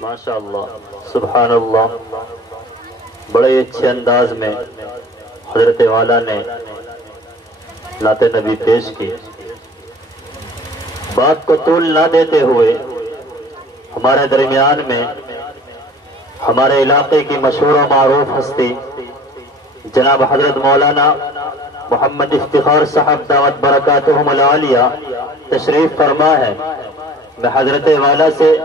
ماشاء اللہ، سبحان اللہ، بڑے اچھے انداز میں حضرت والا نے نعت نبی پیش کی۔ بات کو طول نہ دیتے ہوئے ہمارے درمیان میں ہمارے علاقے کی مشہور و معروف ہستی جناب حضرت مولانا محمد افتخار صاحب دعوت برکاتہم العالیہ تشریف فرما ہے۔ میں حضرت والا سے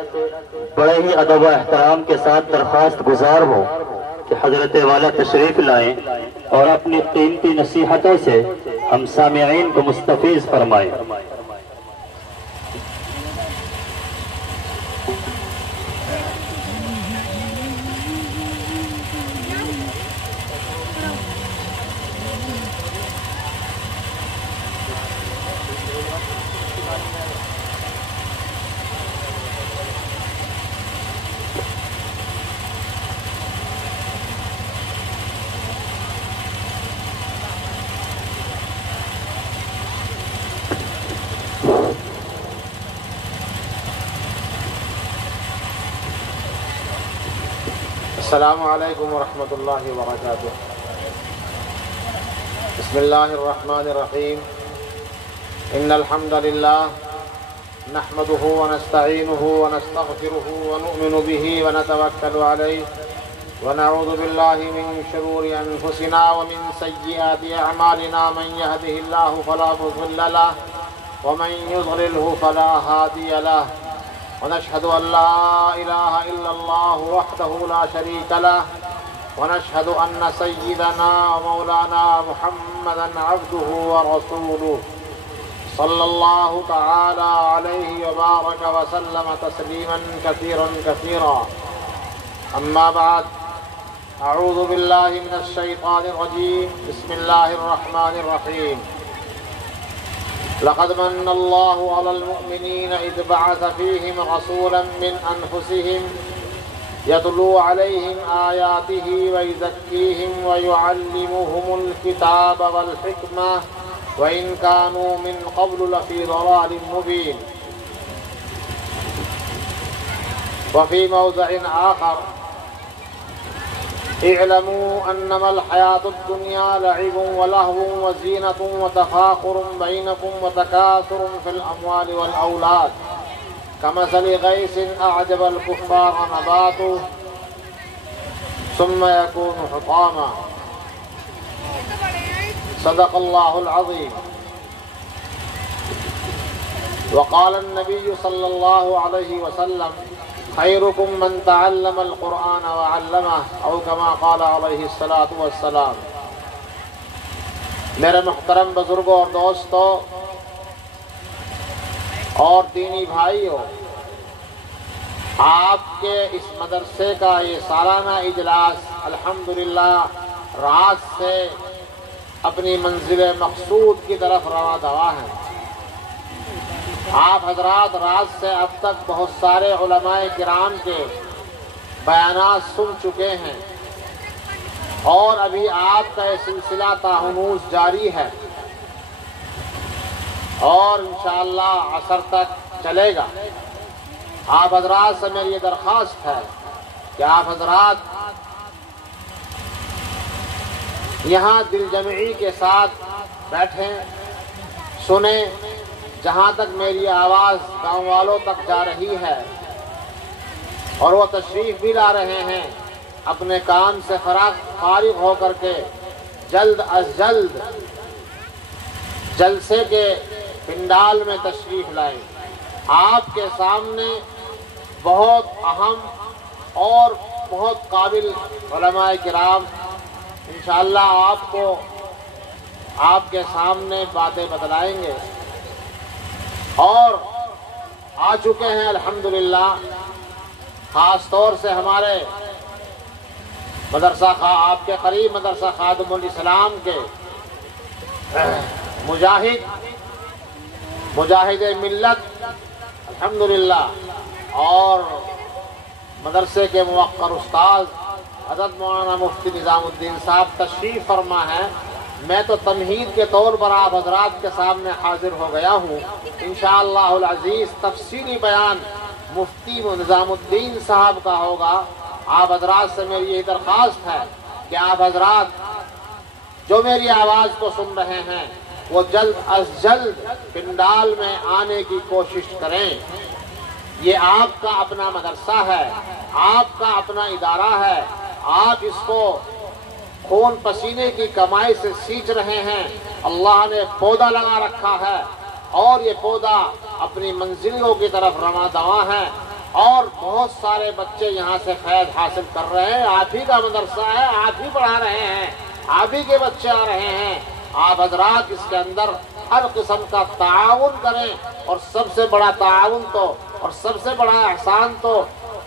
بڑے ہی ادب و احترام کے ساتھ درخواست گزار ہوں کہ حضرت والا تشریف لائیں اور اپنی قیمتی نصیحتوں سے ہم سامعین کو مستفیض فرمائیں۔ السلام علیکم ورحمۃ اللہ وبرکاتہ۔ بسم اللہ الرحمن الرحیم۔ ان الحمد للہ نحمده ونستعینه ونستغفره ونؤمن به ونتوکل علیہ ونعوذ باللہ من شرور انفسنا ومن سیئات اعمالنا، من يهده اللہ فلا مضل له ومن يضلله فلا هادی له، ونشهد أن لا إله إلا الله وحده لا شريك له، ونشهد أن سيدنا ومولانا محمدا عبده ورسوله صلى الله تعالى عليه وبارك وسلم تسليما كثيرا كثيرا. أما بعد، أعوذ بالله من الشيطان الرجيم، بسم الله الرحمن الرحيم. لقد من الله على المؤمنين إذ بعث فيهم رسولا من أنفسهم يتلو عليهم آياته ويزكيهم ويعلمهم الكتاب والحكمة وإن كانوا من قبل لفي ضلال مبين. وفي موضع آخر: اعلموا انما الحياة الدنيا لعب ولهو وزينة وتفاخر بينكم وتكاثر في الأموال والأولاد كمثل غيث أعجب الكفار نباته ثم يكون حطاما. صدق الله العظيم. وقال النبي صلى الله عليه وسلم: خيركم من تعلم القرآن وعلمه، او كما قال عليه الصلاة والسلام. میرے محترم بزرگوں اور دوستوں اور دینی بھائیوں، آپ کے اس مدرسے کا یہ سالانہ اجلاس الحمدللہ رات سے اپنی منزل مقصود کی طرف رواں دوا ہے۔ آپ حضرات رات سے اب تک بہت سارے علماء کرام کے بیانات سن چکے ہیں، اور ابھی آپ کا یہ سلسلہ تاہنوز جاری ہے اور انشاءاللہ عصر تک چلے گا۔ آپ حضرات سے میری یہ درخواست ہے کہ آپ حضرات یہاں دل جمعی کے ساتھ بیٹھیں، سنیں۔ جہاں تک میری آواز گاؤں والوں تک جا رہی ہے اور وہ تشریف بھی لا رہے ہیں، اپنے کام سے فارغ ہو کر کے جلد از جلد جلسے کے پنڈال میں تشریف لائیں۔ آپ کے سامنے بہت اہم اور بہت قابل علماء کرام انشاءاللہ آپ کو آپ کے سامنے باتیں بتلائیں گے، اور آ چکے ہیں الحمدللہ۔ خاص طور سے ہمارے مدرسہ آپ کے قریب مدرسہ خادم الاسلام کے مجاہد ملت الحمدللہ، اور مدرسے کے موقر استاد حضرت مولانا مفتی نظام الدین صاحب تشریف فرما ہے۔ میں تو تمہید کے طور پر آپ حضرات کے سامنے حاضر ہو گیا ہوں۔ انشاءاللہ العزیز تفصیلی بیان مفتی نظام الدین صاحب کا ہوگا. آپ حضرات سے میری یہ درخواست ہے کہ آپ حضرات جو میری آواز کو سن رہے ہیں وہ جلد از جلد پنڈال میں آنے کی کوشش کریں. یہ آپ کا اپنا مدرسہ ہے، آپ کا اپنا ادارہ ہے، آپ اس کو خون پسینے کی کمائی سے سینچ رہے ہیں. اللہ نے پودا لگا رکھا ہے اور یہ پودا اپنی منزلوں کی طرف رواں دواں ہے اور بہت سارے بچے یہاں سے فیض حاصل کر رہے ہیں. آپ ہی کا مدرسہ ہے، آپ ہی پڑھا رہے ہیں، آپ ہی کے بچے آ رہے ہیں. آپ حضرات اس کے اندر ہر قسم کا تعاون کریں اور سب سے بڑا تعاون تو اور سب سے بڑا احسان تو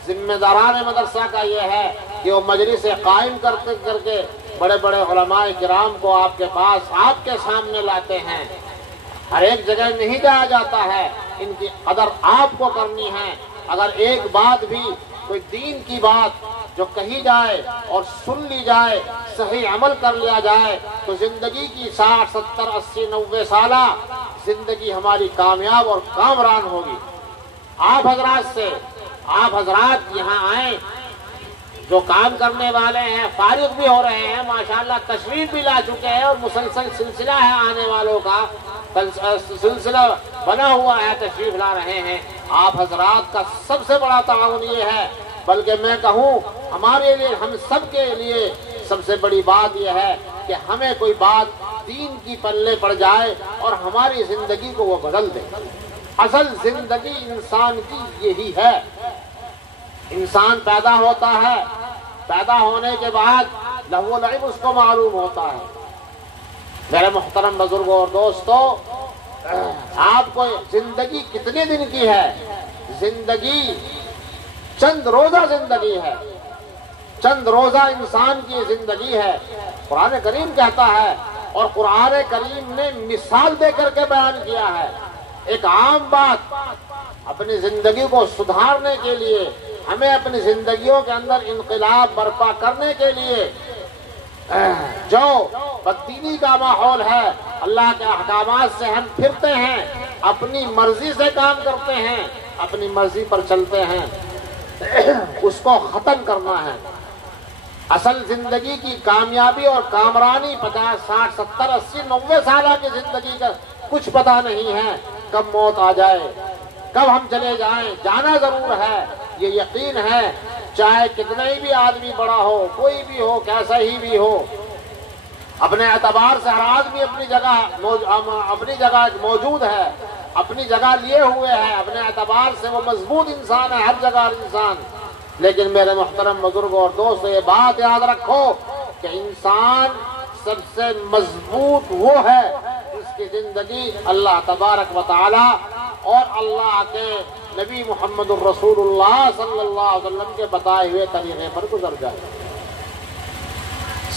ذمہ داران مدرسہ کا یہ ہے کہ وہ مجلس قائم کر کے بڑے بڑے علماء کرام کو آپ کے پاس آپ کے سامنے لاتے ہیں. ہر ایک جگہ نہیں جایا جاتا ہے، ان کی قدر آپ کو کرنی ہے. اگر ایک بات بھی کوئی دین کی بات جو کہی جائے اور سن لی جائے، صحیح عمل کر لیا جائے تو زندگی کی 60 70 80 90 سالہ زندگی ہماری کامیاب اور کامران ہوگی. آپ حضرات یہاں آئیں، جو کام کرنے والے ہیں فارغ بھی ہو رہے ہیں، ماشاءاللہ تشریف بھی لا چکے ہیں اور مسلسل سلسلہ ہے آنے والوں کا، سلسلہ بنا ہوا ہے، تشریف لا رہے ہیں. آپ حضرات کا سب سے بڑا تعاون یہ ہے، بلکہ میں کہوں ہمارے لیے، ہم سب کے لیے سب سے بڑی بات یہ ہے کہ ہمیں کوئی بات دین کی پلے پڑ جائے اور ہماری زندگی کو وہ بدل دے. اصل زندگی انسان کی یہی ہے. انسان پیدا ہوتا ہے، پیدا ہونے کے بعد لہو و لعب اس کو معلوم ہوتا ہے. میرے محترم بزرگوں اور دوستوں، آپ کو زندگی کتنے دن کی ہے؟ زندگی چند روزہ زندگی ہے، چند روزہ انسان کی زندگی ہے. قرآن کریم کہتا ہے اور قرآن کریم نے مثال دے کر کے بیان کیا ہے. ایک عام بات، اپنی زندگی کو سدھارنے کے لیے، ہمیں اپنی زندگیوں کے اندر انقلاب برپا کرنے کے لیے جو بددینی کا ماحول ہے، اللہ کے احکامات سے ہم پھرتے ہیں، اپنی مرضی سے کام کرتے ہیں، اپنی مرضی پر چلتے ہیں، اس کو ختم کرنا ہے. اصل زندگی کی کامیابی اور کامرانی 50 60 70 80 90 سالہ کی زندگی کا کچھ پتہ نہیں ہے کب موت آ جائے، کب ہم چلے جائیں. جانا ضرور ہے، یہ یقین ہے، چاہے کتنا ہی بھی آدمی بڑا ہو، کوئی بھی ہو، کیسا ہی بھی ہو. اپنے اعتبار سے ہر آدمی اپنی جگہ موجود ہے، اپنی جگہ لیے ہوئے ہے، اپنے اعتبار سے وہ مضبوط انسان ہے، ہر جگہ انسان. لیکن میرے محترم بزرگوں اور دوستوں، یہ بات یاد رکھو کہ انسان سب سے مضبوط وہ ہے جس کی زندگی اللہ تبارک و تعالی اور اللہ کے نبی محمد الرسول اللہ صلی اللہ علیہ وسلم کے بتائے ہوئے طریقے پر گزر جائے.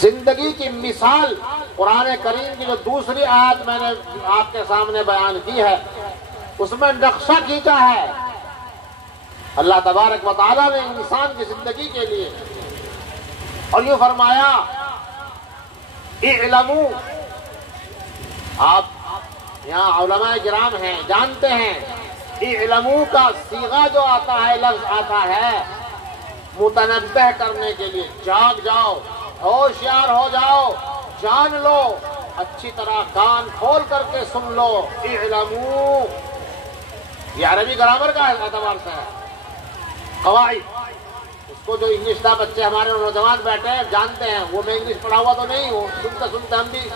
زندگی کی مثال قرآن کریم کی جو دوسری آیت میں نے آپ کے سامنے بیان کی ہے، اس میں نقشہ کھینچا ہے اللہ تبارک و تعالیٰ نے انسان کی زندگی کے لیے، اور یہ فرمایا اعلموا. آپ یہاں علماء کرام ہیں، جانتے ہیں اعلموا کا صیغہ جو آتا ہے، لفظ آتا ہے متنبہ کرنے کے لیے. جاگ جاؤ، ہوشیار ہو جاؤ، جان لو، اچھی طرح کان کھول کر کے سن لو. اعلموا یہ عربی گرامر کا اعتبار سے ہے، قواعد. اس کو جو انگلش کا بچے ہمارے نوجوان بیٹھے ہیں جانتے ہیں، وہ میں انگلش پڑھا ہوا تو نہیں ہوں، سنتے سنتے ہم بھی.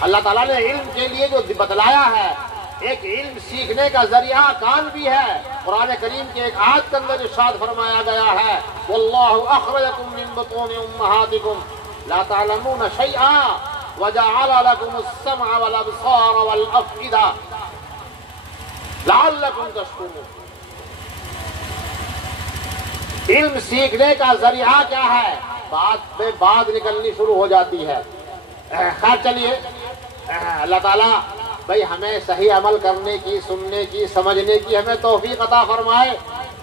اللہ تعالیٰ نے علم کے لیے جو بتلایا ہے، ایک علم سیکھنے کا ذریعہ کان بھی ہے. قرآن کریم کے ایک آیت کے اندر ارشاد فرمایا گیا ہے واللہ اخرجکم من بطون امہاتکم لا تعلمون شیئا وجعل لکم السمع والابصار والافئدہ لعلکم تشکرون. علم سیکھنے کا ذریعہ کیا ہے؟ بات میں بات نکلنی شروع ہو جاتی ہے. خیر چلیے، اللہ تعالیٰ بھائی ہمیں صحیح عمل کرنے کی، سننے کی، سمجھنے کی ہمیں توفیق عطا فرمائے.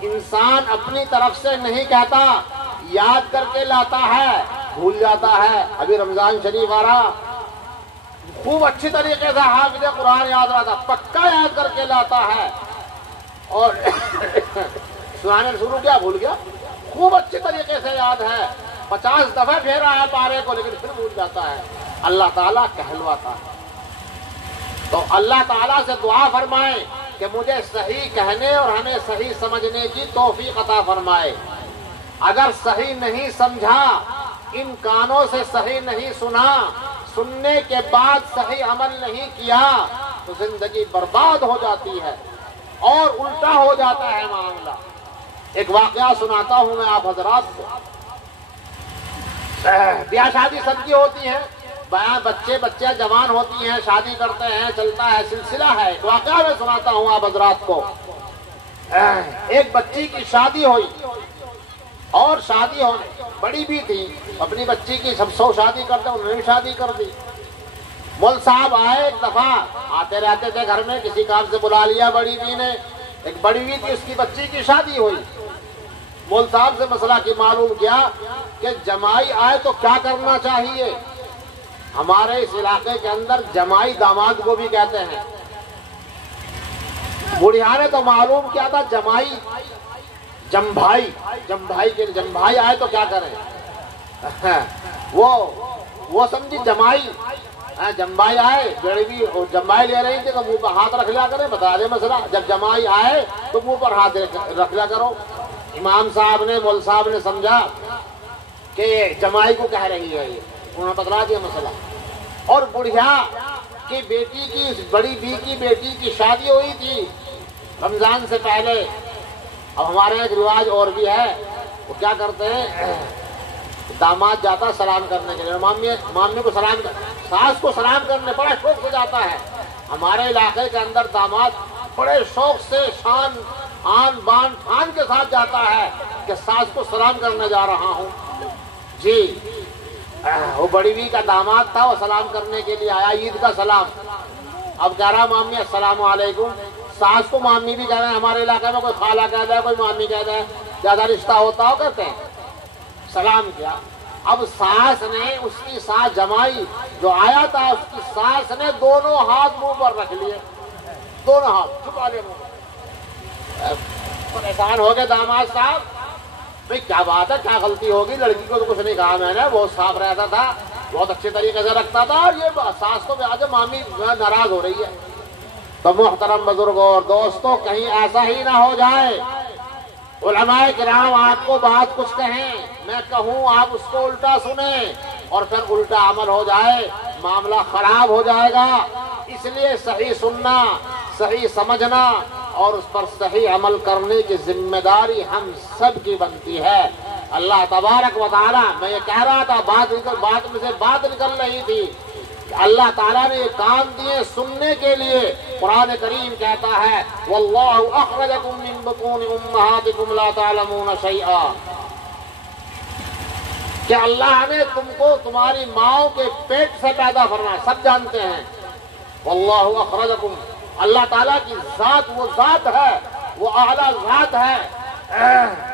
انسان اپنی طرف سے نہیں کہتا، یاد کر کے لاتا ہے، بھول جاتا ہے. ابھی رمضان شریف آ رہا، خوب اچھی طریقے سے حافظ قرآن یاد رہتا، پکا یاد کر کے لاتا ہے. اور سنانے شروع کیا بھول گیا، خوب اچھے طریقے سے یاد ہے، 50 دفعہ پھیرا ہے پارے کو لیکن پھر بھول جاتا ہے۔ اللہ تعالیٰ کہلواتا ہے۔ تو اللہ تعالیٰ سے دعا فرمائیں کہ مجھے صحیح کہنے اور ہمیں صحیح سمجھنے کی توفیق عطا فرمائے۔ اگر صحیح نہیں سمجھا، ان کانوں سے صحیح نہیں سنا، سننے کے بعد صحیح عمل نہیں کیا تو زندگی برباد ہو جاتی ہے اور الٹا ہو جاتا ہے معاملہ۔ ایک واقعہ سناتا ہوں میں آپ حضرات کو۔ بیاہ شادی سب کی ہوتی ہے، بچے جوان ہوتی ہیں، شادی کرتے ہیں، چلتا ہے، سلسلہ ہے۔ ایک واقعہ میں سناتا ہوں آپ حضرات کو۔ ایک بچی کی شادی ہوئی اور شادی ہونے بڑی بھی تھی، اپنی بچی کی سب سو شادی کرتے، انہوں نے بھی شادی کر دی۔ مول صاحب آئے، ایک دفعہ آتے رہتے تھے گھر میں، کسی کام سے بلا لیا بڑی بھی نے۔ ایک بڑی بھی تھی، اس کی بچی کی شادی ہوئی۔ مول صاحب سے مسئلہ کی معلوم کیا کہ جمائی آئے تو کیا کرنا چاہیے۔ ہمارے اس علاقے کے اندر جمائی داماد کو بھی کہتے ہیں۔ بڑھیا نے تو معلوم کیا تھا جمائی جمبھائی آئے تو کیا کریں، وہ سمجھی جمائی جمبائی آئے، گڑوی جمبائی لے رہی تھی تو منہ پر ہاتھ رکھ لیا کرے، بتا دے مسئلہ۔ جب جمائی آئے تو منہ پر ہاتھ رکھ لیا کرو۔ امام صاحب نے، مول صاحب نے سمجھا کہ جمائی کو کہہ رہی ہے یہ، انہوں نے بتلا دیا مسئلہ۔ اور بڑھیا کی بیٹی کی، بڑی بی کی بیٹی کی شادی ہوئی تھی رمضان سے پہلے۔ اب ہمارے ایک رواج اور بھی ہے، وہ کیا کرتے ہیں، داماد جاتا سلام کرنے کے لیے، مامی کو سلام، ساس کو سلام کرنے بڑا شوق سے جاتا ہے۔ ہمارے علاقے کے اندر داماد بڑے شوق سے شان آن بان ٹھان کے ساتھ جاتا ہے کہ ساس کو سلام کرنے جا رہا ہوں۔ جی وہ بڑی بی کا داماد تھا، وہ سلام کرنے کے لیے آیا، عید کا سلام۔ اب کہہ رہا مامی السلام علیکم۔ ساس کو مامی بھی کہہ رہے ہیں، ہمارے علاقے میں کوئی خالہ کہتا ہے، کوئی مامی کہتا ہے، زیادہ رشتہ ہوتا ہو کہتے ہیں۔ سلام کیا۔ اب ساس نے، اس کی ساس جمائی جو آیا تھا، اس کی ساس نے دونوں ہاتھ منہ پر رکھ لیے، دونوں ہاتھ چھپا لے منہ۔ پریشان ہو گئے داماد صاحب، بھئی کیا بات ہے، کیا غلطی ہوگی، لڑکی کو تو کچھ نہیں کہا میں نے، بہت صاف رہتا تھا، بہت اچھے طریقے سے رکھتا تھا، اور یہ ساس کو آج مامی ناراض ہو رہی ہے۔ تو محترم بزرگوں اور دوستوں، کہیں ایسا ہی نہ ہو جائے، علماء کرام آپ کو بات کچھ کہیں، میں کہوں آپ اس کو الٹا سنیں اور پھر الٹا عمل ہو جائے، معاملہ خراب ہو جائے گا۔ اس لیے صحیح سننا، صحیح سمجھنا اور اس پر صحیح عمل کرنے کی ذمہ داری ہم سب کی بنتی ہے۔ اللہ تبارک و تعالیٰ، میں یہ کہہ رہا تھا، بات میں سے بات نکل رہی تھی، اللہ تعالیٰ نے یہ کان دیے سننے کے لیے۔ قرآن کریم کہتا ہے وَاللَّهُ أَخْرَجَكُم مِّن بُطُونِ أُمَّهَاتِكُمْ لَا تَعْلَمُونَ شَيْئًا، کہ اللہ نے تم کو تمہاری ماؤں کے پیٹ سے پیدا فرمایا، سب جانتے ہیں۔ وَاللَّهُ أَخْرَجَكُم، اللہ تعالیٰ کی ذات وہ ذات ہے، وہ اعلیٰ ذات ہے،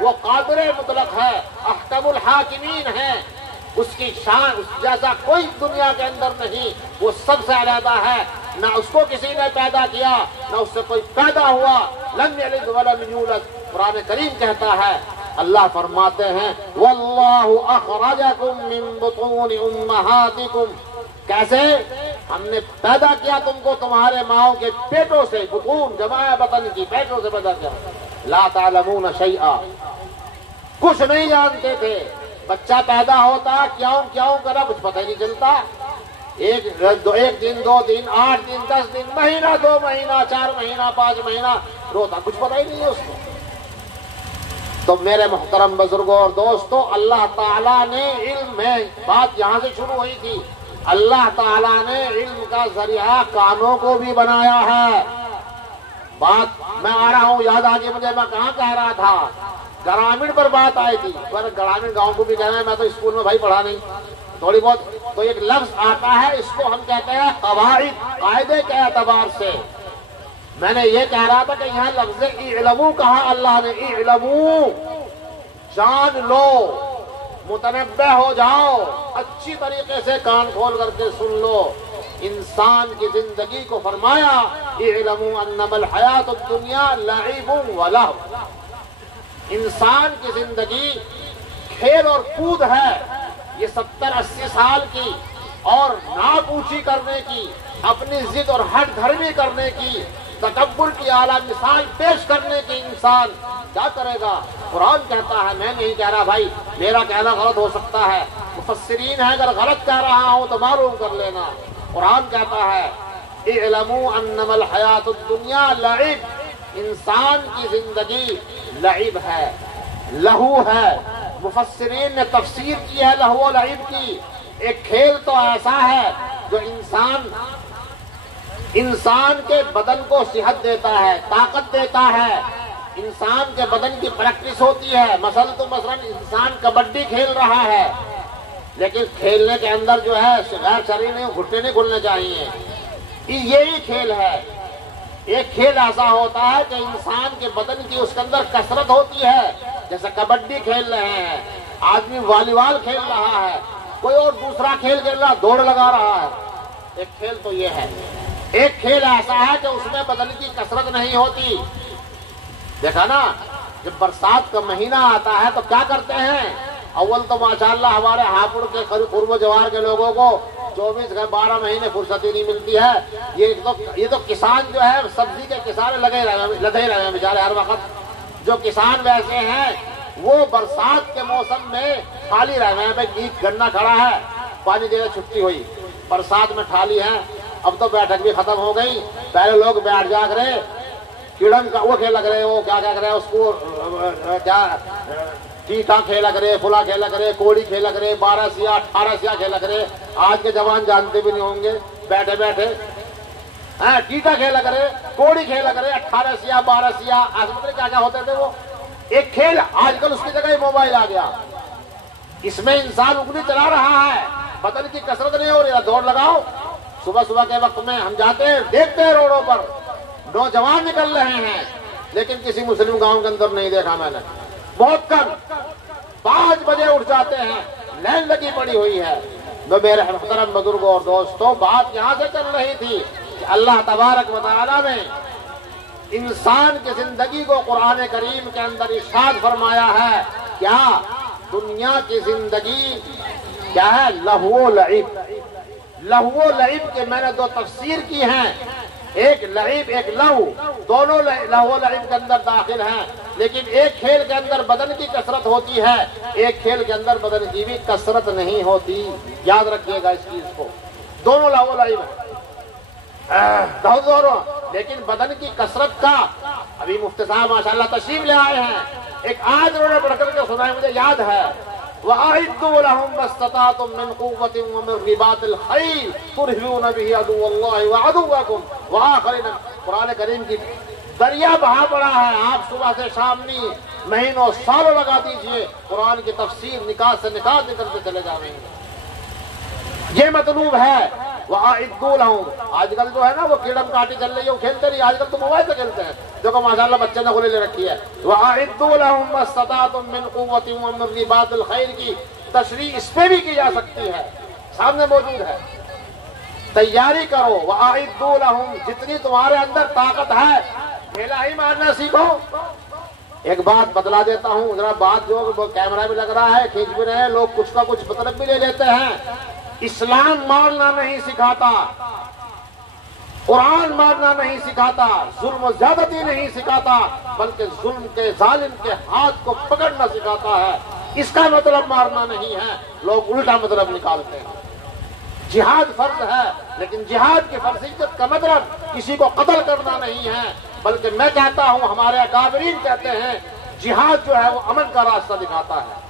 وہ قادر مطلق ہے، احکم الحاکمین ہے، اس کی شان اس جیسا کوئی دنیا کے اندر نہیں، وہ سب سے علیحدہ ہے، نہ اس کو کسی نے پیدا کیا نہ اس سے کوئی پیدا ہوا، لم یلد ولم یولد۔ قرآن کریم کہتا ہے، اللہ فرماتے ہیں وَاللَّهُ أَخْرَجَكُم مِّن بُطُونِ أُمَّهَاتِكُمْ، کیسے؟ ہم نے پیدا کیا تم کو تمہارے ماؤں کے پیٹوں سے، بطون جمع بطن کی، پیٹوں سے پیدا کیا۔ لا تعلمون شیئا، کچھ نہیں جانتے تھے۔ بچہ پیدا ہوتا کیوں کرا کچھ پتہ نہیں چلتا، ایک دن، 2 دن، 8 دن، 10 دن، مہینہ، 2 مہینہ، 4 مہینہ، 5 مہینہ روتا، کچھ پتہ ہی نہیں ہے اس کو۔ تو میرے محترم بزرگوں اور دوستوں، اللہ تعالیٰ نے علم میں، بات یہاں سے شروع ہوئی تھی، اللہ تعالیٰ نے علم کا ذریعہ کانوں کو بھی بنایا ہے۔ بات میں آ رہا ہوں، یاد آ گئی مجھے، میں کہاں کہہ رہا تھا، گرامین پر بات آئی تھی، پر گرامین گاؤں کو بھی کہنا ہے، میں تو اسکول میں بھائی پڑھا نہیں، تھوڑی بہت تو ایک لفظ آتا ہے، اس کو ہم کہتے ہیں قواعد، قاعدے کے اعتبار سے۔ میں نے یہ کہہ رہا تھا کہ یہاں لفظ اعلمو کہا اللہ نے، اعلمو، جان لو، متنبہ ہو جاؤ، اچھی طریقے سے کان کھول کر کے سن لو۔ انسان کی زندگی کو فرمایا اعلموا انما الحیات الدنیا لعب ولہو، انسان کی زندگی کھیل اور کود ہے، یہ 70-80 سال کی اور ناک اونچی کرنے کی، اپنی ضد اور ہٹ دھرمی کرنے کی، تکبر کی اعلیٰ مثال پیش کرنے کی انسان کیا کرے گا؟ قرآن کہتا ہے، میں نہیں کہہ رہا بھائی، میرا کہنا غلط ہو سکتا ہے، مفسرین ہیں، اگر غلط کہہ رہا ہوں تو معلوم کر لینا۔ قرآن کہتا ہے اعلموا انما الحیات الدنیا لعب، انسان کی زندگی لعب ہے، لہو ہے۔ مفسرین نے تفسیر کی ہے لہو و لعب کی۔ ایک کھیل تو ایسا ہے جو انسان کے بدن کو صحت دیتا ہے، طاقت دیتا ہے، انسان کے بدن کی پریکٹس ہوتی ہے۔ مثلا انسان کبڈی کھیل رہا ہے، لیکن کھیلنے کے اندر جو ہے غیر شرعی نہیں، گھٹنے نہیں کھلنے چاہیے۔ یہی کھیل ہے۔ ایک کھیل ایسا ہوتا ہے کہ انسان کے بدن کی اس کے اندر کثرت ہوتی ہے، جیسے کبڈی کھیل رہے ہیں، آدمی والی بال کھیل رہا ہے، کوئی اور دوسرا کھیل کھیل رہا، دوڑ لگا رہا ہے۔ ایک کھیل تو یہ ہے۔ ایک کھیل ایسا ہے کہ اس میں بدن کی کثرت نہیں ہوتی۔ دیکھا نا، جب برسات کا مہینہ آتا ہے تو کیا کرتے ہیں؟ اول تو ماشاءاللہ ہمارے ہاپوڑ کے قرب و جوار کے لوگوں کو 12 مہینے فرصتی نہیں ملتی ہے۔ یہ تو کسان جو ہے سبزی کے کسان لدے رہے ہیں بیچارے ہر وقت۔ جو کسان ویسے ہیں وہ برسات کے موسم میں ٹھالی رہے ہیں، بھائی گنا کھڑا ہے، پانی دے چھٹی ہوئی، برسات میں ٹھالی ہے۔ اب تو بیٹھک بھی ختم ہو گئی، پہلے لوگ بیٹھ جا کرے کیڑم کا وہ کھیلا کرے، وہ کیا کرے اس کو، کیا ٹیٹا کھیلا کرے، فلا کھیلا کرے، کوڑی کھیلا کرے، 12 سیاہ 18 سیاہ کھیلا کرے۔ آج کے جوان جانتے بھی نہیں ہوں گے، بیٹھے بیٹھے ٹیٹا کھیلا کرے، کوڑی کھیلا کرے، 18 سیاہ 12 سیاہ، آسمان کیا کیا ہوتے تھے وہ ایک کھیل۔ آج کل اس کی جگہ موبائل آ گیا، اس میں انسان انگلی چلا رہا ہے، بدن کی کثرت نہیں ہو رہی ہے۔ دوڑ لگاؤ، صبح کے وقت میں ہم جاتے ہیں، دیکھتے ہیں روڈوں پر نوجوان نکل رہے ہیں، لیکن کسی مسلم گاؤں کے اندر نہیں دیکھا میں نے، بہت کم۔ 5 بجے اٹھ جاتے ہیں، لائن لگی پڑی ہوئی ہے۔ تو میرے محترم بزرگوں اور دوستوں، بات یہاں سے چل رہی تھی کہ اللہ تبارک و تعالیٰ نے انسان کی زندگی کو قرآن کریم کے اندر ارشاد فرمایا ہے، کیا دنیا کی زندگی کیا ہے؟ لہو و لعب۔ لہو و لعب کے میں نے 2 تفسیر کی ہیں، ایک لعب ایک لہو، دونوں لہو و لعب کے اندر داخل ہیں۔ لیکن ایک کھیل کے اندر بدن کی کثرت ہوتی ہے، ایک کھیل کے اندر بدن کی بھی کثرت نہیں ہوتی، یاد رکھیے گا اس چیز کو۔ دونوں لہو و لعب ہیں، دونوں، لیکن بدن کی کثرت کا ابھی مفتی صاحب ماشاءاللہ تشریف لے آئے ہیں، ایک آیت انہوں نے پڑھ کر کے سنایا، مجھے یاد ہے، وَأَعِدُّوا لَهُم مَّا اسْتَطَعْتُم مِّن قُوَّةٍ وَمِن رِّبَاطِ الْخَيْلِ تُرْهِبُونَ بِهِ عَدُوَّ اللَّهِ وَعَدُوَّكُمْ وَآخَرِينَ۔ قرآن کریم کی دریا بہا پڑا ہے، آپ صبح سے شام نہیں، مہینوں سالوں لگا دیجئے، قرآن کی تفسیر نکات سے نکات نکلتے چلے جائیں گے۔ یہ مطلوب ہے وَأَعِدُّوا لَهُم۔ آج کل جو ہے نا وہ کیڑم کاٹی چل رہی ہے، وہ کھیلتے نہیں، آج کل تو موبائل سے کھیلتے ہیں۔ دیکھو ماشاءاللہ بچے نے گولی لے رکھی ہے، وَأَعِدُّوا لَهُم مَّا اسْتَطَعْتُم مِّن قُوَّةٍ وَمِن رِّبَاطِ الْخَيْلِ کی تشریح اس پہ بھی کی جا سکتی ہے، سامنے موجود ہے۔ تیاری کرو، وَأَعِدُّوا لَهُم، جتنی تمہارے اندر طاقت ہے کھیلا ہی مارنا سیکھو۔ ایک بات بتلا دیتا ہوں، ذرا بات جو کیمرہ بھی لگ رہا ہے، کھینچ بھی رہے ہیں لوگ، کچھ کا کچھ مطلب بھی لے لیتے ہیں۔ اسلام مارنا نہیں سکھاتا، قرآن مارنا نہیں سکھاتا، ظلم و زیادتی نہیں سکھاتا، بلکہ ظلم کے ظالم کے ہاتھ کو پکڑنا سکھاتا ہے۔ اس کا مطلب مارنا نہیں ہے، لوگ الٹا مطلب نکالتے ہیں۔ جہاد فرض ہے، لیکن جہاد کی فرضیت کا مطلب کسی کو قتل کرنا نہیں ہے، بلکہ میں کہتا ہوں، ہمارے اکابرین کہتے ہیں، جہاد جو ہے وہ امن کا راستہ دکھاتا ہے،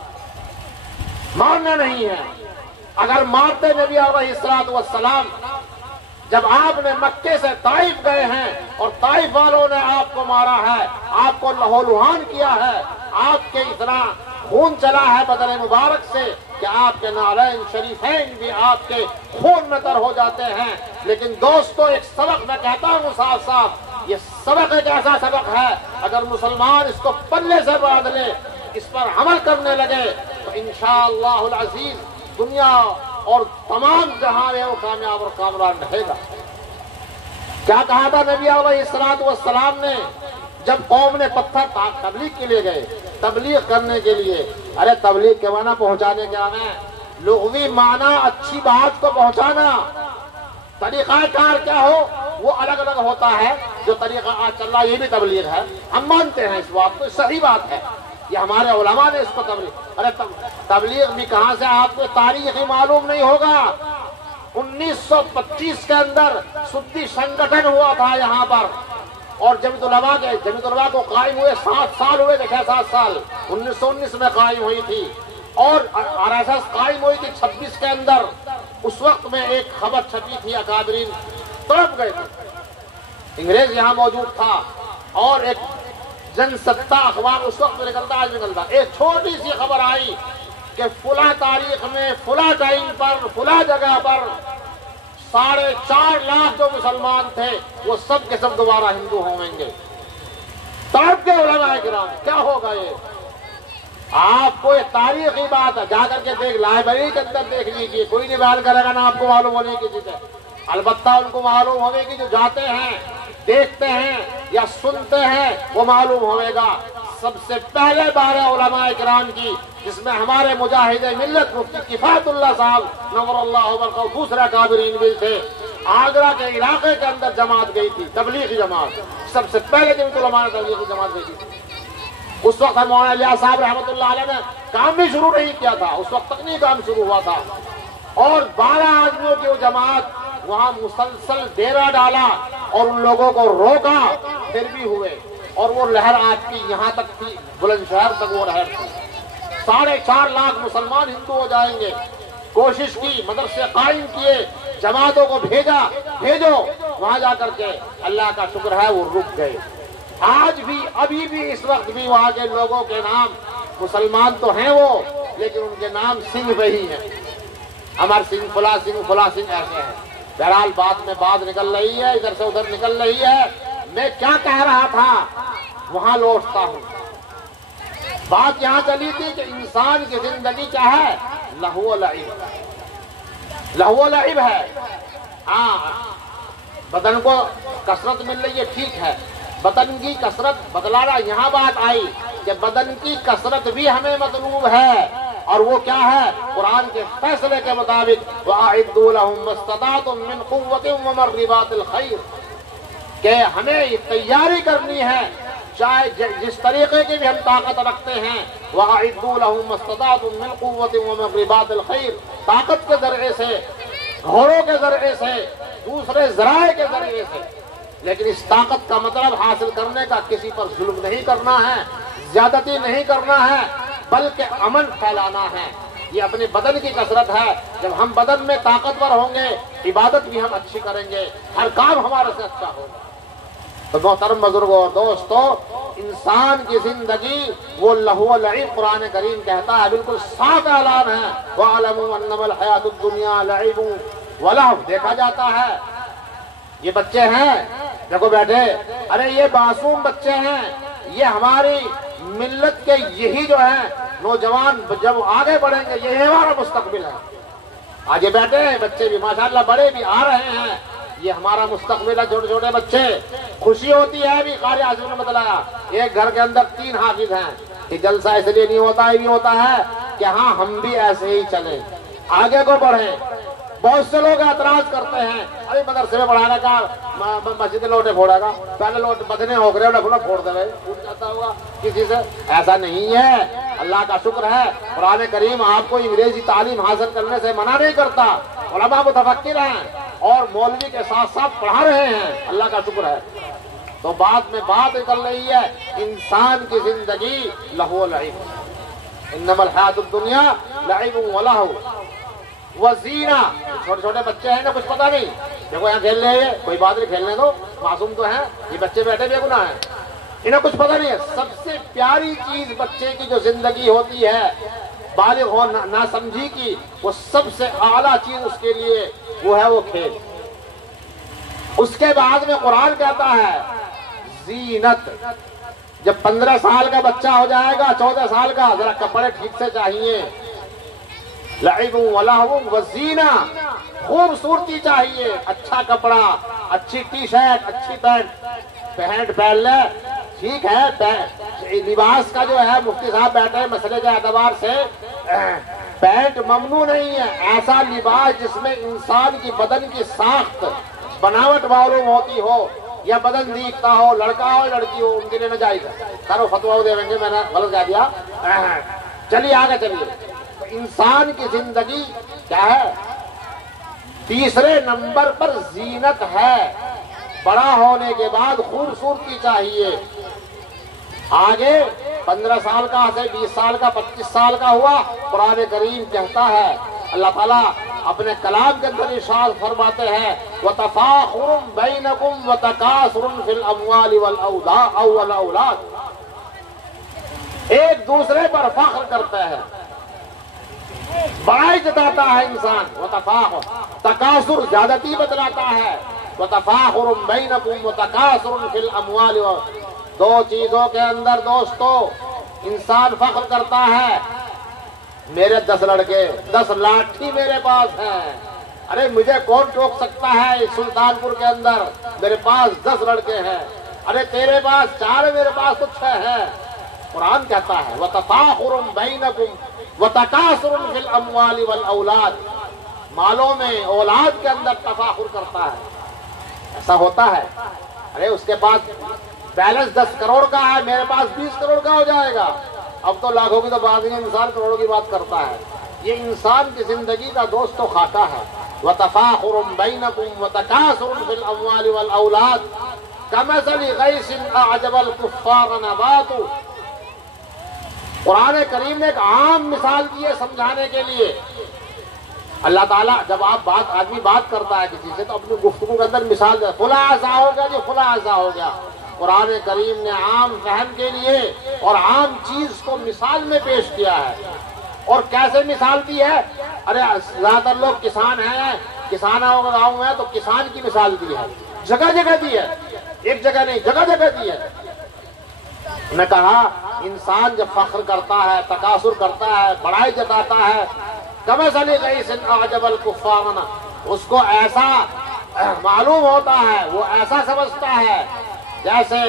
مارنا نہیں ہے۔ اگر مارتے نبی علیہ الصلوۃ والسلام، جب آپ نے مکے سے طائف گئے ہیں اور طائف والوں نے آپ کو مارا ہے، آپ کو لہو لہان کیا ہے، آپ کے اتنا خون چلا ہے بدن مبارک سے کہ آپ کے نعلین شریفین بھی آپ کے خون میں تر ہو جاتے ہیں۔ لیکن دوستو، ایک سبق میں کہتا ہوں صاف صاف، یہ سبق ایک ایسا سبق ہے، اگر مسلمان اس کو پلے سے باندھ لے، اس پر عمل کرنے لگے، تو انشاءاللہ العزیز دنیا اور تمام جہاں ہے وہ کامیاب اور کامران رہے گا۔ کیا کہا تھا نبی علیہ الصلوۃ والسلام نے جب قوم نے پتھر تبلیغ کے لیے گئے، تبلیغ کرنے کے لیے. ارے تبلیغ کے معنی پہنچانے کے معنی لغوی معنی اچھی بات کو پہنچانا. طریقہ کار کیا ہو وہ الگ الگ ہوتا ہے. جو طریقہ آج چل رہا ہے یہ بھی تبلیغ ہے, ہم مانتے ہیں اس بات کو, صحیح بات ہے, یہ ہمارے علماء نے اس کو تبلیغ. ارے تبلیغ بھی کہاں سے, آپ کو تاریخ ہی معلوم نہیں ہوگا. 1925 کے اندر سدی سنگٹھن ہوا تھا یہاں پر, اور جمیعت العلماء کو قائم ہوئے 7 سال ہوئے, دیکھیں 7 سال, 1919 میں قائم ہوئی تھی, اور RSS قائم ہوئی تھی 26 کے اندر. اس وقت میں ایک خبر چھپی تھی, اکابرین تڑپ گئے تھے. انگریز یہاں موجود تھا, اور ایک جن ستا اخبار اس وقت میں نکلتا, آج نکلتا, ایک چھوٹی سی خبر آئی کہ فلاں تاریخ میں فلاں ٹائم پر فلاں جگہ پر 4.5 لاکھ جو مسلمان تھے وہ سب کے سب دوبارہ ہندو ہوں گے. تڑپ کے علماء کرام, کیا ہوگا یہ؟ آپ کو یہ تاریخی بات ہے, جا کر کے دیکھ, لائبریری کے اندر دیکھ لیجیے, کوئی نہیں بیان کرے گا نا آپ کو معلوم ہونے کی چیز ہے. البتہ ان کو معلوم ہوگی کہ جو جاتے ہیں, دیکھتے ہیں یا سنتے ہیں وہ معلوم ہوئے گا. سب سے پہلے بار علماء کرام کی, جس میں ہمارے مجاہد ملت مفتی کفایت اللہ صاحب نور اللہ برکاتہ, دوسرے کابرین بھی تھے, آگرہ کے علاقے کے اندر جماعت گئی تھی, تبلیغی جماعت. سب سے پہلے جمعیت العلماء نے تبلیغی جماعت گئی تھی. اس وقت مولانا الیاس صاحب رحمۃ اللہ علیہ نے کام بھی شروع نہیں کیا تھا, اس وقت تک نہیں کام شروع ہوا تھا, اور 12 آدمیوں کی وہ جماعت وہاں مسلسل ڈیرا ڈالا اور ان لوگوں کو روکا, پھر بھی ہوئے, اور وہ لہر آپ کی یہاں تک تھی, بلند شہر تک وہ لہر تھی. 4.5 لاکھ مسلمان ہندو ہو جائیں گے. کوشش کی, مدرسے قائم کیے, جماعتوں کو بھیجو وہاں جا کر کے, اللہ کا شکر ہے وہ رک گئے. آج بھی, ابھی بھی, اس وقت بھی وہاں کے لوگوں کے نام مسلمان تو ہیں وہ, لیکن ان کے نام سنگھ پہ ہی ہیں. امر سنگھ, فلاں سنگھ ایسے ہیں. بہرحال بات میں بات نکل رہی ہے, ادھر سے ادھر نکل رہی ہے. میں کیا کہہ رہا تھا وہاں لوٹتا ہوں. بات یہاں چلی تھی کہ انسان کی زندگی کیا ہے, لہو و لعب ہے. ہاں, بدن کو کثرت مل رہی ہے, ٹھیک ہے, بدن کی کثرت بدلانا. یہاں بات آئی کہ بدن کی کثرت بھی ہمیں مطلوب ہے, اور وہ کیا ہے, قرآن کے فیصلے کے مطابق وَأَعِدُّوا لَهُم مَّا اسْتَطَعْتُم مِّن قُوَّةٍ وَمِن رِّبَاطِ الْخَيْلِ, کہ ہمیں یہ تیاری کرنی ہے, چاہے جس طریقے کی بھی ہم طاقت رکھتے ہیں. وَأَعِدُّوا لَهُم مَّا اسْتَطَعْتُم مِّن قُوَّةٍ وَمِن رِّبَاطِ الْخَيْلِ, طاقت کے ذریعے سے, گھوڑوں کے ذریعے سے, دوسرے ذرائع کے ذریعے سے. لیکن اس طاقت کا مطلب حاصل کرنے کا کسی پر ظلم نہیں کرنا ہے, زیادتی نہیں کرنا ہے, بلکہ امن پھیلانا ہے. یہ اپنے بدن کی کثرت ہے. جب ہم بدن میں طاقتور ہوں گے, عبادت بھی ہم اچھی کریں گے, ہر کام ہمارے سے اچھا ہوگا. تو محترم بزرگوں اور دوستو, انسان کی زندگی وہ لہو و لعب, قرآن کریم کہتا ہے, بالکل صاف اعلان ہے, وَاعْلَمُوا أَنَّمَا الْحَيَاةُ الدُّنْيَا لَعِبٌ وَلَهْوٌ. دیکھا جاتا ہے یہ بچے ہیں, دیکھو بیٹھے, ارے یہ معصوم بچے ہیں, یہ ہماری ملت کے یہی جو ہیں نوجوان جب آگے بڑھیں گے یہی ہمارا مستقبل ہے. آگے بیٹھے ہیں بچے بھی, ماشاءاللہ بڑے بھی آ رہے ہیں, یہ ہمارا مستقبل ہے. چھوٹے چھوٹے بچے, خوشی ہوتی ہے. ابھی قاری اعظم نے بتلایا ایک گھر کے اندر 3 حافظ ہیں. یہ جلسہ اس لیے نہیں ہوتا, یہ بھی ہوتا ہے کہ ہاں ہم بھی ایسے ہی چلیں, آگے کو بڑھیں. بہت سے لوگ اعتراض کرتے ہیں, ابھی مدرسے میں پڑھانے کا, مسجد لوٹے پھوڑے گا, پہلے لوٹ بدنے ہو گئے, پھوڑ دے رہے, ٹوٹ جاتا ہوگا کسی سے. ایسا نہیں ہے, اللہ کا شکر ہے, قرآن کریم آپ کو انگریزی تعلیم حاصل کرنے سے منع نہیں کرتا. علماء متفکر ہیں اور مولوی کے ساتھ ساتھ پڑھا رہے ہیں, اللہ کا شکر ہے. تو بعد میں بات نکل رہی ہے, انسان کی زندگی لہو و لعب, انما الحیات الدنیا لعب ولہو وزینہ. چھوٹے چھوٹے بچے ہیں نا, کچھ پتا نہیں, دیکھو یہاں کھیل رہے ہیں, کوئی بات نہیں, کھیلنے دو, معصوم تو ہیں, یہ بچے بیٹھے بے گناہ ہیں, انہیں کچھ پتا نہیں ہے. سب سے پیاری چیز بچے کی جو زندگی ہوتی ہے, بالغ ہو نہ سمجھی کی, وہ سب سے اعلیٰ چیز اس کے لیے وہ ہے وہ کھیل. اس کے بعد میں قرآن کہتا ہے زینت. جب 15 سال کا بچہ ہو جائے گا, 14 سال کا, ذرا کپڑے ٹھیک سے چاہیے. لعب ولہو وزینہ, خوبصورتی چاہیے, اچھا کپڑا, اچھی ٹی شرٹ, اچھی پینٹ پہن لے, ٹھیک ہے, لباس کا جو ہے مفتی صاحب بیٹھے ہیں مسئلے کے اعتبار سے پینٹ ممنوع نہیں ہے، ایسا لباس جس میں انسان کی بدن کی ساخت بناوٹ معلوم ہوتی ہو یا بدن دیکھتا ہو، لڑکا ہو لڑکی ہو، ان کے لیے ناجائز ہے۔ کرو فتوا دے دیں گے، میں نے غلط کہہ دیا۔ چلیے آگے چلیے۔ انسان کی زندگی کیا ہے؟ تیسرے نمبر پر زینت ہے۔ بڑا ہونے کے بعد خوبصورتی چاہیے۔ آگے 15 سال کا سے 20 سال کا 25 سال کا ہوا، قرآن کریم کہتا ہے، اللہ تعالیٰ اپنے کلام کے اندر ارشاد فرماتے ہیں وَتَفَاخُرٌ بَيْنَكُمْ وَتَكَاثُرٌ فِي الْأَمْوَالِ وَالْأَوْلَادِ، ایک دوسرے پر فخر کرتا ہے، بڑائی جتاتا ہے انسان۔ وَتَفَاخُرٌ، تکاثر زیادتی بتلاتا ہے۔ وَتَفَاخُرٌ بَيْنَكُمْ وَتَكَاثُرٌ فِي الْأَمْوَالِ، دو چیزوں کے اندر دوستو انسان فخر کرتا ہے، میرے 10 لڑکے 10 لاٹھی میرے پاس ہیں، ارے مجھے کون ٹوک سکتا ہے سلطان پور کے اندر، میرے پاس 10 لڑکے ہیں، ارے تیرے پاس 4 میرے پاس تو 6 ہیں۔ قرآن کہتا ہے وَتَفَاخُرٌ بَيْنَكُمْ وَتَكَاثُرٌ فِي الْأَمْوَالِ وَالْأَوْلَادِ، مالوں میں اولاد کے اندر تفاخر کرتا ہے۔ ایسا ہوتا ہے، ارے اس کے پاس بیلنس 10 کروڑ کا ہے، میرے پاس 20 کروڑ کا ہو جائے گا۔ اب تو لاکھوں کی تو بات نہیں، انسان کروڑوں کی بات کرتا ہے۔ یہ انسان کی زندگی کا دوست و خاکہ ہے۔ وَتَفَاخُرٌ بَيْنَكُمْ وَتَكَاثُرٌ فِي الْأَمْوَالِ وَالْأَوْلَادِ كَمَثَلِ غَيْثٍ أَعْجَبَ الْكُفَّارَ نَبَاتُهُ، قرآن کریم نے ایک عام مثال دی ہے سمجھانے کے لیے۔ اللہ تعالیٰ جب آدمی بات کرتا ہے کسی سے تو اپنی گفتگو کے اندر مثال دے، فلاں ایسا ہو گیا جی، فلاں ایسا ہو گیا۔ قرآن کریم نے عام فہم کے لیے اور عام چیز کو مثال میں پیش کیا ہے۔ اور کیسے مثال دی ہے؟ ارے زیادہ تر لوگ کسان ہیں، کسانوں کا گاؤں ہے تو کسان کی مثال دی ہے، جگہ جگہ دی ہے، ایک جگہ نہیں جگہ جگہ دی ہے۔ میں کہا انسان جب فخر کرتا ہے، تکاثر کرتا ہے، بڑائی جتاتا ہے، کمثل غیث اعجب الکفار، اس کو ایسا معلوم ہوتا ہے، وہ ایسا سمجھتا ہے جیسے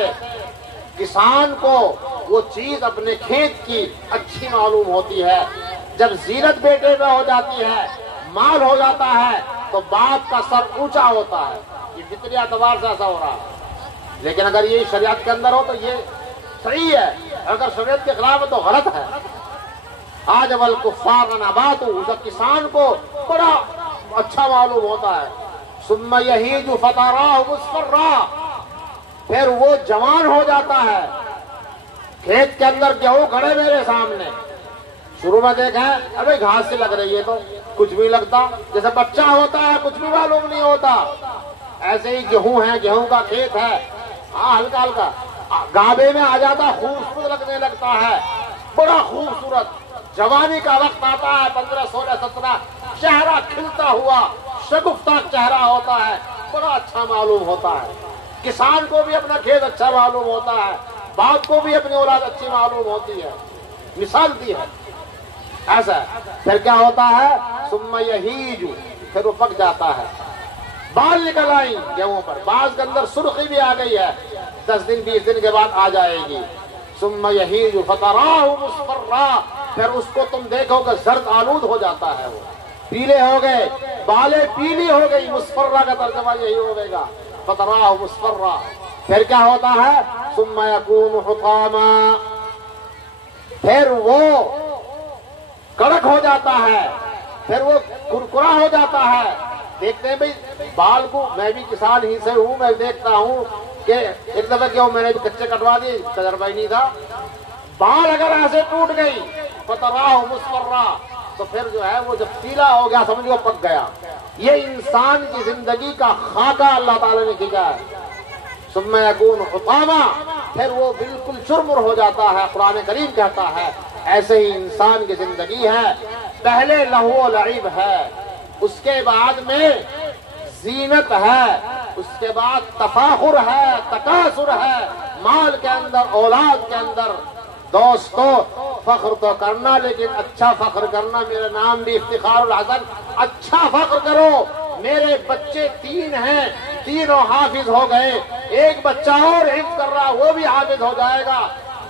کسان کو وہ چیز اپنے کھیت کی اچھی معلوم ہوتی ہے۔ جب زینت بیٹے میں ہو جاتی ہے، مال ہو جاتا ہے، تو باپ کا سر اونچا ہوتا ہے۔ یہ فطری اعتبار سے ایسا ہو رہا ہے، لیکن اگر یہ شریعت کے اندر ہو تو یہ صحیح ہے، اگر شریعت کے خلاف ہے تو غلط ہے۔ عجب الکفار نباتہ، اس کسان کو بڑا اچھا معلوم ہوتا ہے۔ ثم یہیج فتراہ مصفرا، پھر وہ جوان ہو جاتا ہے۔ کھیت کے اندر گیہوں کھڑے میرے سامنے، شروع میں دیکھا ابھی گھاس سے لگ رہی ہے تو کچھ بھی لگتا، جیسے بچہ ہوتا ہے کچھ بھی معلوم نہیں ہوتا، ایسے ہی گیہوں ہے، گیہوں کا کھیت ہے، ہاں ہلکا ہلکا گابے میں آ جاتا، خوبصورت لگنے لگتا ہے، بڑا خوبصورت۔ جوانی کا وقت آتا ہے 15 16 17، چہرہ کھلتا ہوا شگفتہ چہرہ ہوتا ہے، بڑا اچھا معلوم ہوتا ہے۔ کسان کو بھی اپنا کھیت اچھا معلوم ہوتا ہے، باپ کو بھی اپنی اولاد اچھی معلوم ہوتی ہے۔ مثال دی ہے ایسا ہے۔ پھر کیا ہوتا ہے؟ ثم یہیج، پھر وہ پک جاتا ہے، بال نکل آئی گیہوں پر، بعض کے اندر سرخی بھی آ گئی ہے، 10 دن 20 دن کے بعد آ جائے گی۔ ثم یہیج فتراہ مصفرا، پھر اس کو تم دیکھو کہ زرد آلود ہو جاتا ہے، وہ پیلے ہو گئے، بالیں پیلی ہو گئی، مصفرا کا ترجمہ یہی ہوگا، فتراہ مصفرا۔ پھر کیا ہوتا ہے؟ ثم یکون حطاما، پھر وہ کڑک ہو جاتا ہے، پھر وہ کرکرا ہو جاتا ہے۔ دیکھتے ہیں بھئی بال کو، میں بھی کسان ہی سے ہوں، میں دیکھتا ہوں کہ ایک دفعہ کیا میں نے بھی کچے کٹوا دی، تجربہ ہی نہیں تھا، بال اگر ایسے ٹوٹ گئی فتراہ مصفرا، تو پھر جو ہے وہ جب پیلا ہو گیا سمجھو پک گیا۔ یہ انسان کی زندگی کا خاکہ اللہ تعالی نے کھینچا ہے۔ ثم یکون حطاما، پھر وہ بالکل چرمر ہو جاتا ہے۔ قرآن کریم کہتا ہے ایسے ہی انسان کی زندگی ہے، پہلے لہو و لعب ہے، اس کے بعد میں زینت ہے، اس کے بعد تفاخر ہے، تکاثر ہے، مال کے اندر، اولاد کے اندر۔ دوستو فخر تو کرنا، لیکن اچھا فخر کرنا، میرا نام بھی افتخار الحسن، اچھا فخر کرو۔ میرے بچے 3 ہیں، تینوں حافظ ہو گئے، ایک بچہ اور حفظ کر رہا، وہ بھی حافظ ہو جائے گا۔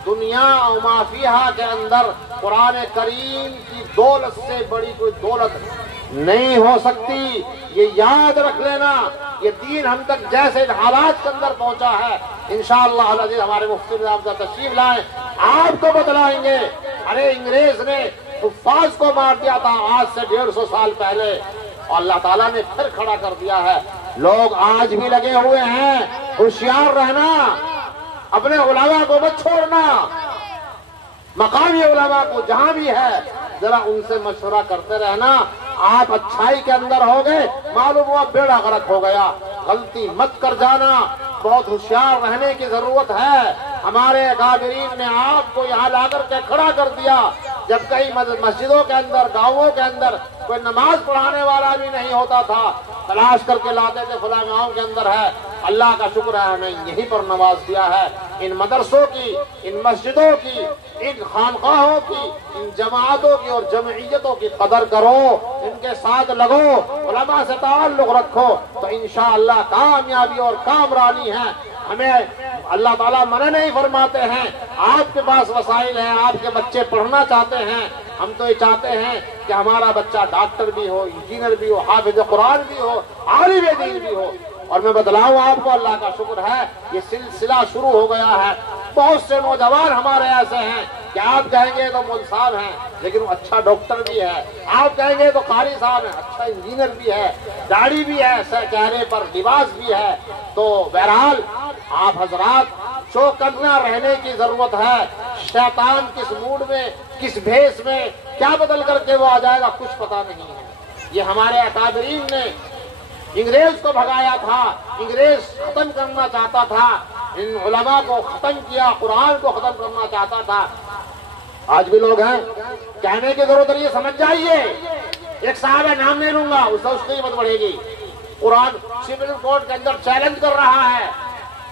دنیا و ما فیہا کے اندر قرآن کریم کی دولت سے بڑی کوئی دولت نہیں ہو سکتی. یہ یاد رکھ لینا. یہ دین ہم تک جیسے ان حالات کے اندر پہنچا ہے انشاءاللہ العزیز ہمارے مفتی نظام صاحب تشریف لائیں آپ کو بتلائیں گے. ارے انگریز نے حفاظ کو مار دیا تھا آج سے 150 سال پہلے اور اللہ تعالیٰ نے پھر کھڑا کر دیا ہے. لوگ آج بھی لگے ہوئے ہیں. ہوشیار رہنا. اپنے علماء کو مت چھوڑنا. مقامی علماء کو جہاں بھی ہے ذرا ان سے مشورہ کرتے رہنا. آپ اچھائی کے اندر ہو گئے معلوم ہوا بیڑا غرق ہو گیا. غلطی مت کر جانا. بہت ہوشیار رہنے کی ضرورت ہے. ہمارے اکابرین نے آپ کو یہاں لا کر کے کھڑا کر دیا جب کئی مسجدوں کے اندر گاؤں کے اندر کوئی نماز پڑھانے والا بھی نہیں ہوتا تھا. تلاش کر کے لاتے تھے فلاں گاؤں کے اندر ہے. اللہ کا شکر ہے ہمیں یہیں پر نواز دیا ہے. ان مدرسوں کی, ان مسجدوں کی, ان خانقاہوں کی, ان جماعتوں کی اور جمعیتوں کی قدر کرو. ان کے ساتھ لگو. علماء سے تعلق رکھو تو انشاءاللہ کامیابی اور کامرانی ہے. ہمیں اللہ تعالیٰ منع نہیں فرماتے ہیں. آپ کے پاس وسائل ہیں, آپ کے بچے پڑھنا چاہتے ہیں. ہم تو یہ چاہتے ہیں کہ ہمارا بچہ ڈاکٹر بھی ہو, انجینئر بھی ہو, حافظ قرآن بھی ہو, عالم دین بھی ہو. اور میں بتلاؤں آپ کو اللہ کا شکر ہے یہ سلسلہ شروع ہو گیا ہے. بہت سے نوجوان ہمارے ایسے ہیں کہ آپ کہیں گے تو مول صاحب ہیں لیکن وہ اچھا ڈاکٹر بھی ہے. آپ کہیں گے تو قاری صاحب ہیں, اچھا انجینئر بھی ہے, داڑھی بھی ہے, چہرے پر لباس بھی ہے. تو بہرحال آپ حضرات چوکنا رہنے کی ضرورت ہے. شیطان کس موڈ میں, کس بھیس میں کیا بدل کر کے وہ آ جائے گا کچھ پتا نہیں ہے. یہ ہمارے اکابرین نے انگریز کو بھگایا تھا. انگریز ختم کرنا چاہتا تھا. ان علماء کو ختم کیا, قرآن کو ختم کرنا چاہتا تھا. آج بھی لوگ ہیں, کہنے کی ضرورت نہیں, سمجھ جائیے. ایک صاحب ہے, نام نہیں لوں گا, اس سے اس کی قیمت بڑھے گی. قرآن سپریم کورٹ کے اندر چیلنج کر رہا ہے.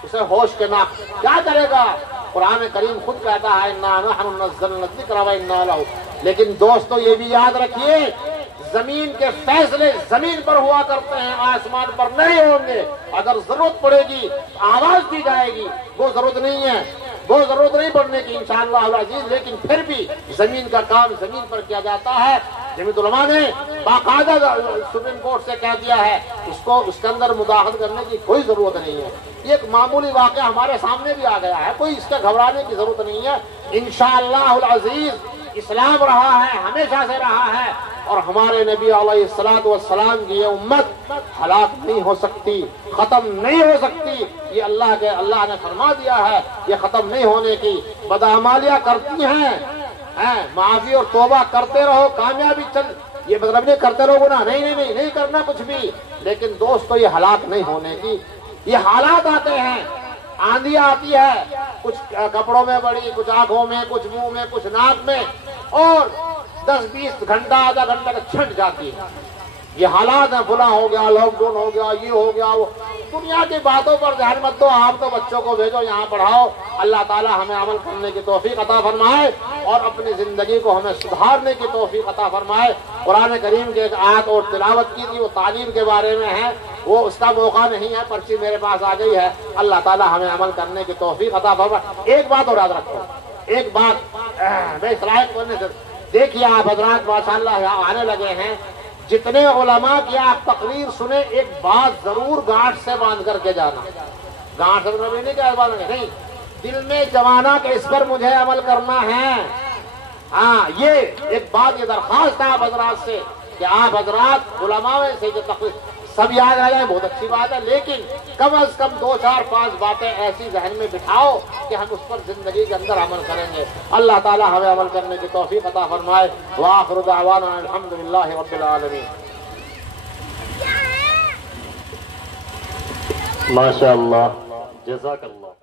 اسے ہوش کے نہ کیا کرے گا. قرآن کریم خود کہتا ہے انا نحن نزلنا الذکر وانا لہ. لیکن دوستو یہ بھی یاد رکھیے زمین کے فیصلے زمین پر ہوا کرتے ہیں, آسمان پر نہیں ہوں گے. اگر ضرورت پڑے گی آواز دی جائے گی. وہ ضرورت نہیں ہے, وہ ضرورت نہیں پڑنے کی انشاءاللہ العزیز. لیکن پھر بھی زمین کا کام زمین پر کیا جاتا ہے. جمعیت علماء نے باقاعدہ سپریم کورٹ سے کہہ دیا ہے اس کے اندر مداخلت کرنے کی کوئی ضرورت نہیں ہے. یہ ایک معمولی واقعہ ہمارے سامنے بھی آ گیا ہے, کوئی اس کے گھبرانے کی ضرورت نہیں ہے. انشاءاللہ العزیز اسلام رہا ہے, ہمیشہ سے رہا ہے, اور ہمارے نبی علیہ الصلوۃ والسلام کی یہ امت ہلاک نہیں ہو سکتی, ختم نہیں ہو سکتی. یہ اللہ نے فرما دیا ہے یہ ختم نہیں ہونے کی. بدعمالیاں کرتی ہیں, معافی اور توبہ کرتے رہو, کامیابی چل. یہ مطلب نہیں کرتے رہو گناہ, نہیں کرنا کچھ بھی. لیکن دوستو یہ ہلاک نہیں ہونے کی. یہ حالات آتے ہیں, آندھی آتی ہے, کچھ کپڑوں میں بڑی, کچھ آنکھوں میں, کچھ منہ میں, کچھ ناک میں, اور 10-20 گھنٹہ آدھا گھنٹہ چھٹ جاتی ہے. یہ حالات ہیں. فلاں ہو گیا, لاک ڈاؤن ہو گیا, یہ ہو گیا, وہ دنیا کی باتوں پر ذہن مت دو. آپ تو بچوں کو بھیجو, یہاں پڑھاؤ. اللہ تعالیٰ ہمیں عمل کرنے کی توفیق عطا فرمائے اور اپنی زندگی کو ہمیں سدھارنے کی توفیق عطا فرمائے. قرآن کریم کے ایک آیت اور تلاوت کی تھی, وہ تعلیم کے بارے میں ہے, وہ اس کا موقع نہیں ہے, پرچی میرے پاس آ گئی ہے. اللہ تعالیٰ ہمیں عمل کرنے کی توفیق عطا فرمائے. ایک بات اور یاد رکھو, ایک بات میں صلاحیت کرنے سے دیکھیے آپ حضرات ماشاءاللہ یہاں آنے لگے ہیں. جتنے علماء کی آپ تقریر سنیں ایک بات ضرور گانٹھ سے باندھ کر کے جانا. گانٹھ سے نہیں کیا باندھنا, نہیں, دل میں جمانا کہ اس پر مجھے عمل کرنا ہے. ہاں, یہ ایک بات, یہ درخواست ہے آپ حضرات سے کہ آپ حضرات علماء میں سے جو تقریر سب یاد آ جائیں بہت اچھی بات ہے, لیکن کم از کم 2-4-5 باتیں ایسی ذہن میں بٹھاؤ کہ ہم اس پر زندگی کے اندر عمل کریں گے. اللہ تعالیٰ ہمیں عمل کرنے کی توفیق عطا فرمائے. وآخر دعوانا الحمدللہ رب العالمین. ماشاء اللہ, جزاک اللہ.